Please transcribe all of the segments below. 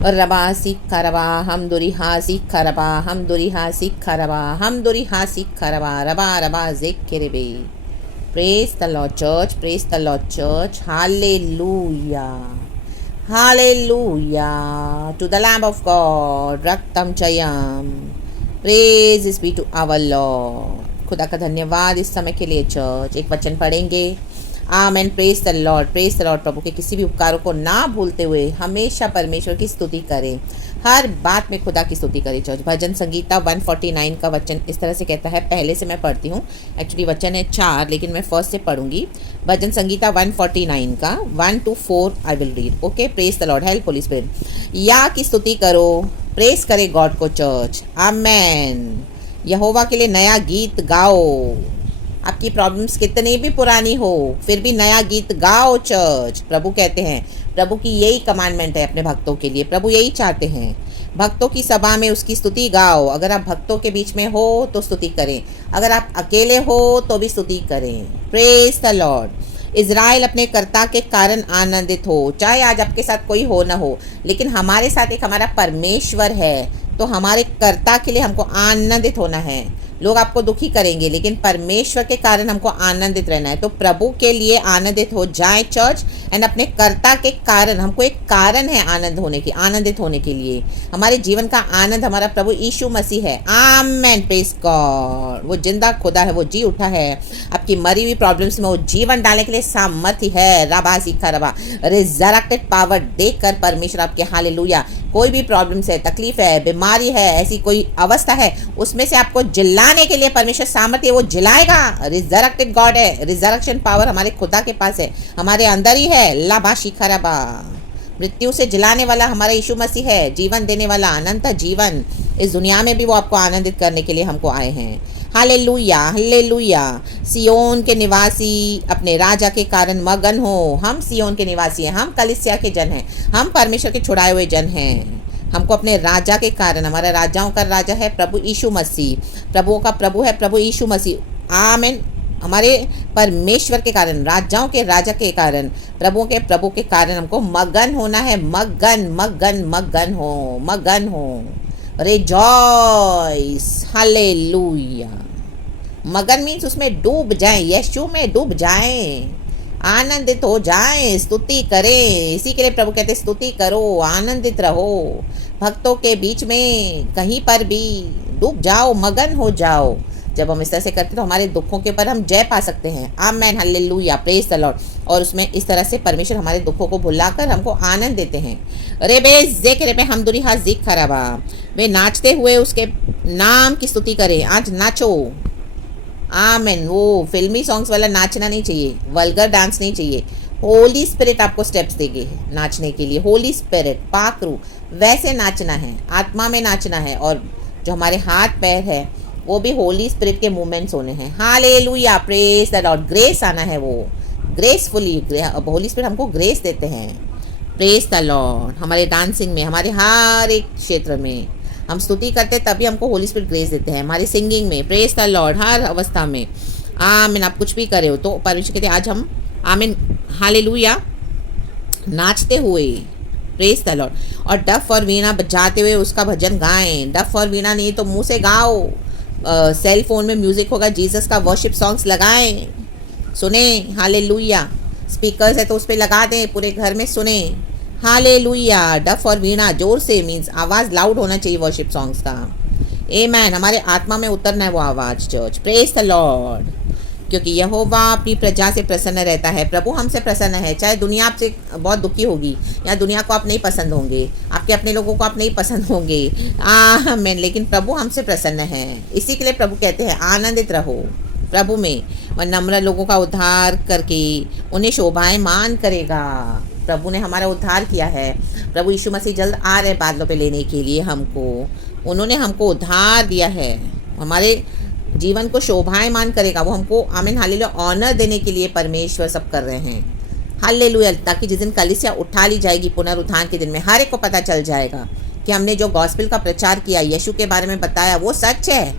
रबा सीखा रबा हम दुरिहा सीखा रबा हम दुरिहा सीखा रबा हम दुरिहा सीखा रबा रबा रबा ज़िक्र बे। Praise the Lord Church, praise the Lord Church, hallelujah, hallelujah, to the Lamb of God, Raktam Chayam, praises be to our Lord। खुदा का धन्यवाद इस समय के लिए चर्च। एक वचन पढ़ेंगे। Amen. Praise the lord, praise the lord. प्रभु के किसी भी उपकारों को ना भूलते हुए हमेशा परमेश्वर की स्तुति करें, हर बात में खुदा की स्तुति करें चर्च। भजन संगीता 149 का वचन इस तरह से कहता है। पहले से मैं पढ़ती हूँ, एक्चुअली वचन है 4 लेकिन मैं फर्स्ट से पढ़ूंगी। भजन संगीता 149 का 1 to 4 I will read. Okay, praise the Lord, help Holi spirit. या की स्तुति करो, प्रेज करे गॉड को चर्च। आमेन। यहोवा के लिए नया गीत गाओ। आपकी प्रॉब्लम्स कितनी भी पुरानी हो फिर भी नया गीत गाओ चर्च। प्रभु कहते हैं, प्रभु की यही कमांडमेंट है अपने भक्तों के लिए। प्रभु यही चाहते हैं, भक्तों की सभा में उसकी स्तुति गाओ। अगर आप भक्तों के बीच में हो तो स्तुति करें, अगर आप अकेले हो तो भी स्तुति करें। Praise the Lord. इज़राइल अपने कर्ता के कारण आनंदित हो। चाहे आज आपके साथ कोई हो ना हो, लेकिन हमारे साथ एक हमारा परमेश्वर है, तो हमारे कर्ता के लिए हमको आनंदित होना है। लोग आपको दुखी करेंगे लेकिन परमेश्वर के कारण हमको आनंदित रहना है। तो प्रभु के लिए आनंदित हो जाए चर्च, एंड अपने कर्ता के कारण, हमको एक कारण है आनंद होने की, आनंदित होने के लिए। हमारे जीवन का आनंद हमारा प्रभु यीशु मसीह है। आमेन, प्रेज गॉड। वो जिंदा खुदा है, वो जी उठा है। आपकी मरी हुई प्रॉब्लम्स में वो जीवन डालने के लिए सामर्थ्य है। रबा सीखा रबा, रिजरेक्टेड पावर देकर परमेश्वर आपके, हालेलुया। कोई भी प्रॉब्लम्स है, तकलीफ है, बीमारी है, ऐसी कोई अवस्था है, उसमें से आपको जिलाने के लिए परमेश्वर सामर्थ्य वो जिलाएगा। रिजरेक्टेड गॉड है, रिजरेक्शन पावर हमारे खुदा के पास है, हमारे अंदर ही है। लाभा शिखरबा, मृत्यु से जिलाने वाला हमारा यीशु मसीह है, जीवन देने वाला, अनंत जीवन। इस दुनिया में भी वो आपको आनंदित करने के लिए हमको आए हैं। Hallelujah, hallelujah. सियोन के निवासी अपने राजा के कारण मगन हो। हम सियोन के निवासी हैं, हम कलीसिया के जन हैं, हम परमेश्वर के छुड़ाए हुए जन हैं। हमको अपने राजा के कारण, हमारा राजाओं का राजा है प्रभु यीशु मसीह, प्रभुओं का प्रभु है प्रभु यीशु मसीह। आमीन। हमारे परमेश्वर के कारण, राजाओं के राजा के कारण, प्रभुओं के प्रभु के कारण हमको मगन होना है। मगन मगन मगन हो, मगन हो। Rejoice, hallelujah. मगन मीन्स उसमें डूब जाएं, यीशु में डूब जाएं, आनंदित हो जाएं, स्तुति करें। इसी के लिए प्रभु कहते हैं स्तुति करो, आनंदित रहो। भक्तों के बीच में कहीं पर भी डूब जाओ, मगन हो जाओ। जब हम इस तरह से करते हैं तो हमारे दुखों के ऊपर हम जय पा सकते हैं। आमेन, हालेलुया, प्रेज द लॉर्ड। और उसमें इस तरह से परमेश्वर हमारे दुखों को भुलाकर हमको आनंद देते हैं। रे बे ज़िक्र पे हम दुरी हाथ ज़िक खराबा, वे नाचते हुए उसके नाम की स्तुति करें। आज नाचो। आमेन। वो फिल्मी सॉन्ग्स वाला नाचना नहीं चाहिए, वल्गर डांस नहीं चाहिए। होली स्पिरिट आपको स्टेप्स देगी नाचने के लिए। होली स्पिरिट, पाक रूह, वैसे नाचना है, आत्मा में नाचना है। और जो हमारे हाथ पैर है वो भी होली स्पिरिट के मूवमेंट्स होने हैं। Hallelujah, praise the Lord. Grace आना है, वो ग्रेसफुली, होली स्पिरिट हमको ग्रेस देते हैं। Praise the Lord. हमारे डांसिंग में, हमारे हर एक क्षेत्र में हम स्तुति करते हैं, तभी हमको होली स्पिरिट ग्रेस देते हैं। हमारी सिंगिंग में, प्रेज द लॉर्ड, हर अवस्था में। आमीन। आप कुछ भी करे हो तो परमेश्वर कहते हैं आज हम, आमीन, हालेलुया, नाचते हुए, प्रेज द लॉर्ड। और डफ और वीणा बजाते हुए उसका भजन गाएं। डफ और वीणा नहीं तो मुंह से गाओ। सेल फोन में म्यूजिक होगा, जीसस का वर्शिप सॉन्ग्स लगाएं, सुने। हालेलुया। स्पीकर्स है तो उस पर लगा दें, पूरे घर में सुने। हालेलुया। डफ और वीणा जोर से, मीन्स आवाज़ लाउड होना चाहिए वर्शिप सॉन्ग्स का। आमेन। हमारे आत्मा में उतरना है वो आवाज़ चर्च। Praise the Lord. क्योंकि यहोवा अपनी प्रजा से प्रसन्न रहता है। प्रभु हमसे प्रसन्न है। चाहे दुनिया आपसे बहुत दुखी होगी या दुनिया को आप नहीं पसंद होंगे, आपके अपने लोगों को आप नहीं पसंद होंगे, आमीन, लेकिन प्रभु हमसे प्रसन्न है। इसी के लिए प्रभु कहते हैं आनंदित रहो प्रभु में। वह नम्र लोगों का उद्धार करके उन्हें शोभायमान करेगा। प्रभु ने हमारा उद्धार किया है। प्रभु यीशु मसीह जल्द आ रहे बादलों पे लेने के लिए हमको। उन्होंने हमको उद्धार दिया है, हमारे जीवन को शोभायमान करेगा वो हमको। आमीन, हालेलुया। ऑनर देने के लिए परमेश्वर सब कर रहे हैं। हालेलुया। ताकि जिस दिन कलीसिया उठा ली जाएगी पुनरुत्थान के दिन में, हर एक को पता चल जाएगा कि हमने जो गॉस्पेल का प्रचार किया, यीशु के बारे में बताया, वो सच है।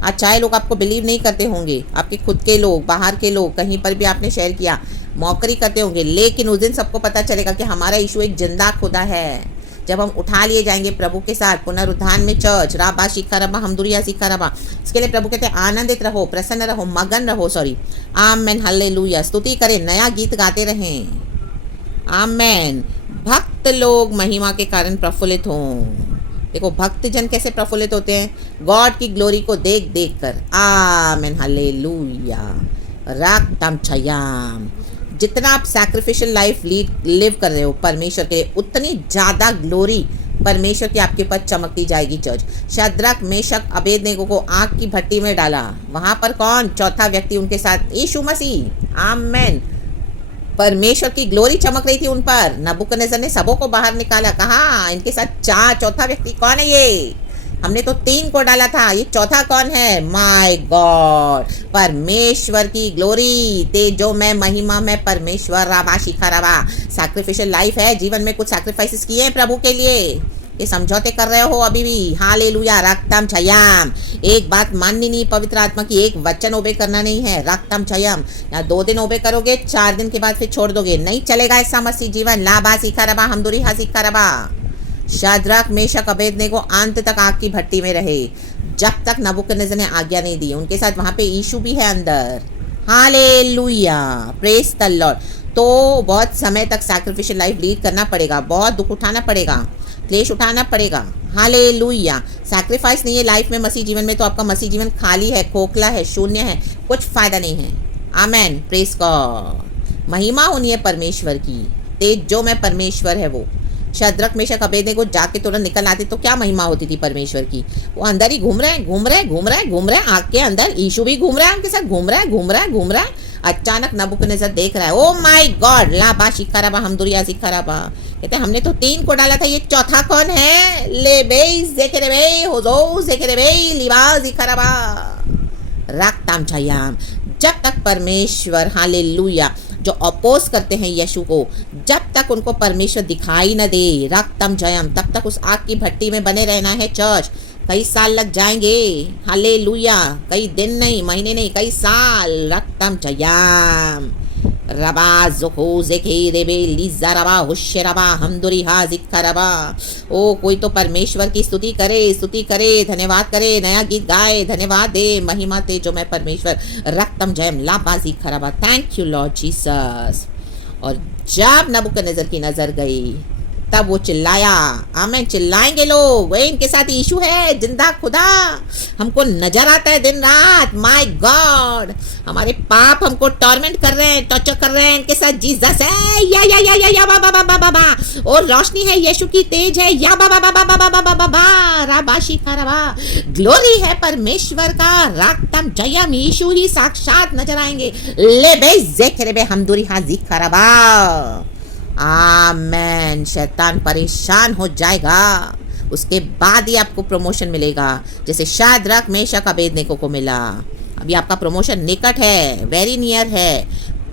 आज चाहे लोग आपको बिलीव नहीं करते होंगे, आपके खुद के लोग, बाहर के लोग, कहीं पर भी आपने शेयर किया, मौकरी करते होंगे, लेकिन उस दिन सबको पता चलेगा कि हमारा यीशु एक जिंदा खुदा है। जब हम उठा लिए जाएंगे प्रभु के साथ पुनरुत्थान में चर्च राबा शिखा रबा हमदुरिया शिखा रबा, इसके लिए प्रभु कहते हैं आनंदित रहो, प्रसन्न रहो, मगन रहो, आमेन हालेलुया। स्तुति करें, नया गीत गाते रहें, आमेन। भक्त लोग महिमा के कारण प्रफुल्लित हों। देखो भक्त जन कैसे प्रफुल्लित होते हैं, गॉड की ग्लोरी को देख देख कर, आमेन हालेलुया। राक्तम छयाम, जितना आप सैक्रिफिशियल लाइफ लिव कर रहे हो परमेश्वर के लिए, उतनी ज़्यादा ग्लोरी परमेश्वर की आपके ऊपर चमकती जाएगी चर्च। शद्रक मेशक अबेदनेगो को आग की भट्टी में डाला, वहां पर कौन, चौथा व्यक्ति उनके साथ, यीशु मसीह, आमेन। परमेश्वर की ग्लोरी चमक रही थी उन पर। नबूकदनेस्सर ने सबों को बाहर निकाला, कहा इनके साथ चौथा व्यक्ति कौन है ये, हमने तो 3 को डाला था, ये चौथा कौन है, माय गॉड, परमेश्वर की ग्लोरी, तेजो में महिमा में परमेश्वर, राबा शिखा रबा। सैक्रिफिशियल लाइफ है, जीवन में कुछ सैक्रिफाइसेस किए हैं प्रभु के लिए, ये समझौते कर रहे हो अभी भी, हालेलुया। रक्तम छयाम, एक बात माननी नहीं पवित्र आत्मा की, एक वचन ओबे करना नहीं है, रक्तम छयाम। या 2 दिन ओबे करोगे, 4 दिन के बाद फिर छोड़ दोगे, नहीं चलेगा ऐसा मसीह जीवन। लाबा शिखा रबा हमदुरी हा शिखा रबा। शाद्राक मेशक अबेदनेगो अंत तक आग की भट्टी में रहे, जब तक नबूकदनेस्सर ने आज्ञा नहीं दी। उनके साथ वहां पे यीशु भी है अंदर, हालेलुया, प्रेज द लॉर्ड। तो बहुत समय तक सैक्रिफिशियल लाइफ लीड करना पड़ेगा, बहुत दुख उठाना पड़ेगा, क्लेश उठाना पड़ेगा, हालेलुया। सैक्रिफाइस नहीं है लाइफ में मसीह जीवन में, तो आपका मसीह जीवन खाली है, खोखला है, शून्य है, कुछ फायदा नहीं है, आमेन, प्रेज गॉड। महिमा होनी है परमेश्वर की, तेज जो में परमेश्वर है वो। शद्रक मेशक अबेदनेगो जाके तुरंत निकल आते तो क्या महिमा होती थी परमेश्वर की, वो अंदर ही घूम रहे हैं आग के अंदर, यीशु भी घूम रहा है उनके साथ, घूम रहा है। अचानक नबूकदनेस्सर देख रहा है, ओ माय गॉड, लाबा शिखा रबा हमदुरिया शिखा रबा। कहते हमने तो 3 को डाला था, ये चौथा कौन है, ले बेई जेके बे होजो जेके बे लिबास शिखा रबा। रक्तम छयाम, जब तक परमेश्वर, हालेलुया, जो अपोज करते हैं यीशु को, जब तक उनको परमेश्वर दिखाई न दे, रक्तम जयम, तब तक उस आग की भट्टी में बने रहना है चर्च। कई साल लग जाएंगे, हालेलुया, कई दिन नहीं, महीने नहीं, कई साल। रक्तम जयम रबा जोको जेके रेबे लीजा रबा हुश्य रबा हमदुरी हा जिक्का रबा। ओ कोई तो परमेश्वर की स्तुति करे, धन्यवाद करे, नया गीत गाए, धन्यवाद दे, महिमा दे जो मैं परमेश्वर। रक्तम जयम लाबा जिक्का रबा, थैंक यू लॉर्ड जीसस। और जब नबूकदनेस्सर की नजर गई तब वो चिल्लाया, आमेन, चिल्लाएंगे लोग, वही इनके साथ यीशु है, जिंदा खुदा हमको नजर आता है दिन रात, माय गॉड, हमारे पाप हमको टॉर्मेंट कर रहे हैं, टॉर्चर कर रहे हैं, इनके साथ जीसस है, या बा और रोशनी है यीशु की, तेज है, या बा राबाशी खरबा, ग्लोरी है परमेश्वर का, राक्तम जयम, यीशु ही साक्षात नजर आएंगे, ले बे जेकरे बे हमदुरी हाजी खरबा, आमेन। शैतान परेशान हो जाएगा, उसके बाद ही आपको प्रमोशन मिलेगा, जैसे शाद्रक मेशक अबेदनेगो को मिला। अभी आपका प्रमोशन निकट है, वेरी नियर है।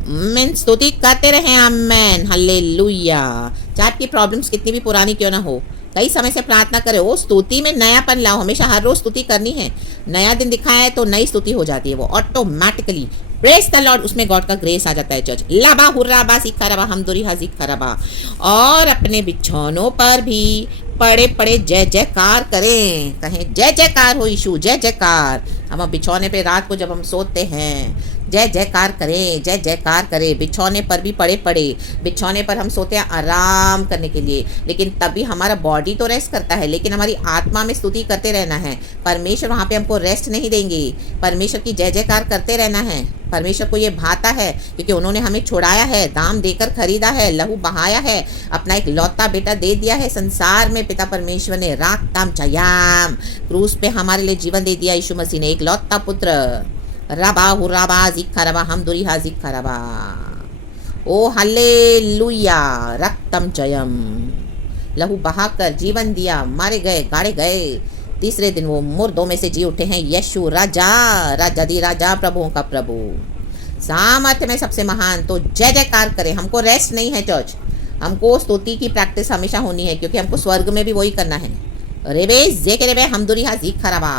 मैं स्तुति करते रहे, आमेन, हालेलुया। चाहे आपकी प्रॉब्लम्स कितनी भी पुरानी क्यों ना हो, कई समय से प्रार्थना करें, वो स्तुति में नयापन लाओ, हमेशा हर रोज स्तुति करनी है। नया दिन दिखाया है तो नई स्तुति हो जाती है, वो ऑटोमेटिकली, प्रेज द लॉर्ड, उसमें गॉड का ग्रेस आ जाता है चर्च। लाबा हुर्राबा सिखरबा हमदुरी हाजिक खरबा। और अपने बिछौनों पर भी पड़े पड़े जय जयकार करें, कहें जय जयकार हो यीशु, जय जयकार। हम बिछौने पे रात को जब हम सोते हैं, जय जयकार करें, जय जयकार करें। बिछौने पर भी पड़े पड़े, बिछौने पर हम सोते हैं आराम करने के लिए, लेकिन तभी हमारा बॉडी तो रेस्ट करता है, लेकिन हमारी आत्मा में स्तुति करते रहना है। परमेश्वर वहाँ पे हमको रेस्ट नहीं देंगे, परमेश्वर की जय जयकार करते रहना है। परमेश्वर को ये भाता है, क्योंकि उन्होंने हमें छुड़ाया है, दाम देकर खरीदा है, लहू बहाया है, अपना एक लौता बेटा दे दिया है संसार में। पिता परमेश्वर ने राक ताम चयाम क्रूस पे हमारे लिए जीवन दे दिया। यीशु मसीह ने एक लौता पुत्र, रबा हुराबा जिक्खा रबा हम दुरीहा जिक्खा रबा। ओ हालेलुया, रक्तम जयम, लहू बहाकर जीवन दिया, मारे गए, गाड़े गए, तीसरे दिन वो मुर्दों में से जी उठे हैं। यीशु राजा, राजा दी राजा, प्रभुओं का प्रभु, सामर्थ्य में सबसे महान। तो जय जयकार करें। हमको रेस्ट नहीं है चर्च, हमको स्तुति की प्रैक्टिस हमेशा होनी है, क्योंकि हमको स्वर्ग में भी वही करना है। रेबे जे के रेबे हम दुरीहा जी खराबा,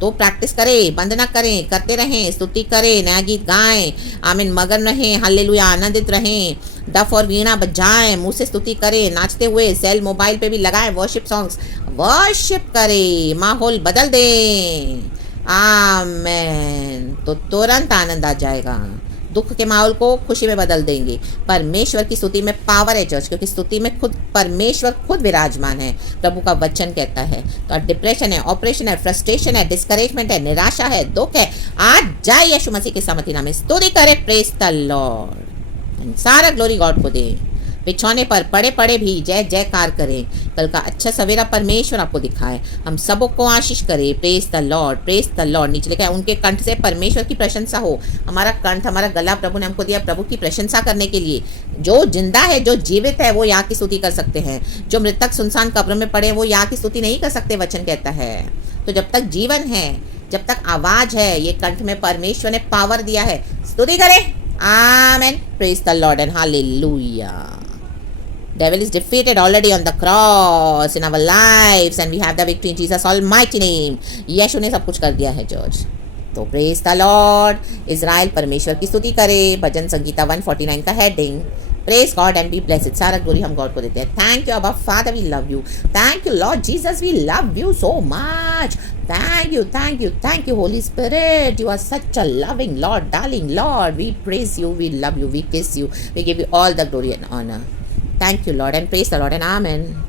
तो प्रैक्टिस करें, बंद ना करें, करते रहें, स्तुति करें, नया गीत गाएं, आमीन, मगन रहें, हालेलुया, आनंदित रहें, डफ और वीणा बजाएं, मुंह से स्तुति करें, नाचते हुए सेल मोबाइल पे भी लगाएं वर्शिप सॉन्ग्स, वर्शिप करें, माहौल बदल दें। आमेन। तो तुरंत आनंद आ जाएगा, दुख के माहौल को खुशी में बदल देंगे। परमेश्वर की स्तुति में पावर है चर्च, क्योंकि स्तुति में खुद परमेश्वर खुद विराजमान है। प्रभु का वचन कहता है। तो डिप्रेशन है, ऑपरेशन है, फ्रस्ट्रेशन है, डिस्करेजमेंट है, निराशा है, दुख है, आज जाए यीशु मसीह के सामर्थी नाम में स्तुति करे, प्रेज द लॉर्ड, सारा ग्लोरी गॉड को दे। बिछौने पर पड़े पड़े भी जय जयकार करें। कल का अच्छा सवेरा परमेश्वर आपको दिखाए, हम सबों को आशीष करे। Praise the lord, praise the Lord. नीचे लिखा है उनके कंठ से परमेश्वर की प्रशंसा हो। हमारा कंठ, हमारा गला प्रभु ने हमको दिया प्रभु की प्रशंसा करने के लिए। जो जिंदा है, जो जीवित है, वो यहाँ की स्तुति कर सकते हैं। जो मृतक सुनसान कब्र में पड़े, वो यहाँ की स्तुति नहीं कर सकते, वचन कहता है। तो जब तक जीवन है, जब तक आवाज है, ये कंठ में परमेश्वर ने पावर दिया है, स्तुति करें। Amen. Praise the lord and hallelujah. Devil is defeated already on the cross in our lives and we have the victory in Jesus almighty name. यीशु ने सब कुछ कर दिया है चर्च। तो प्रेज द लॉर्ड। इज़राइल परमेश्वर की स्तुति करे। भजन संगीता 149 का heading, praise God and be blessed. सारा ग्लोरी हम गॉड को देते हैं। Thank you Abba father, we love you. Thank you Lord Jesus, we love you so much. Thank you, thank you, thank you, Holy Spirit. You are such a loving Lord, darling Lord. We praise you, we love you, we kiss you, we give you all the glory and honor. Thank you, Lord, and praise the Lord, and amen.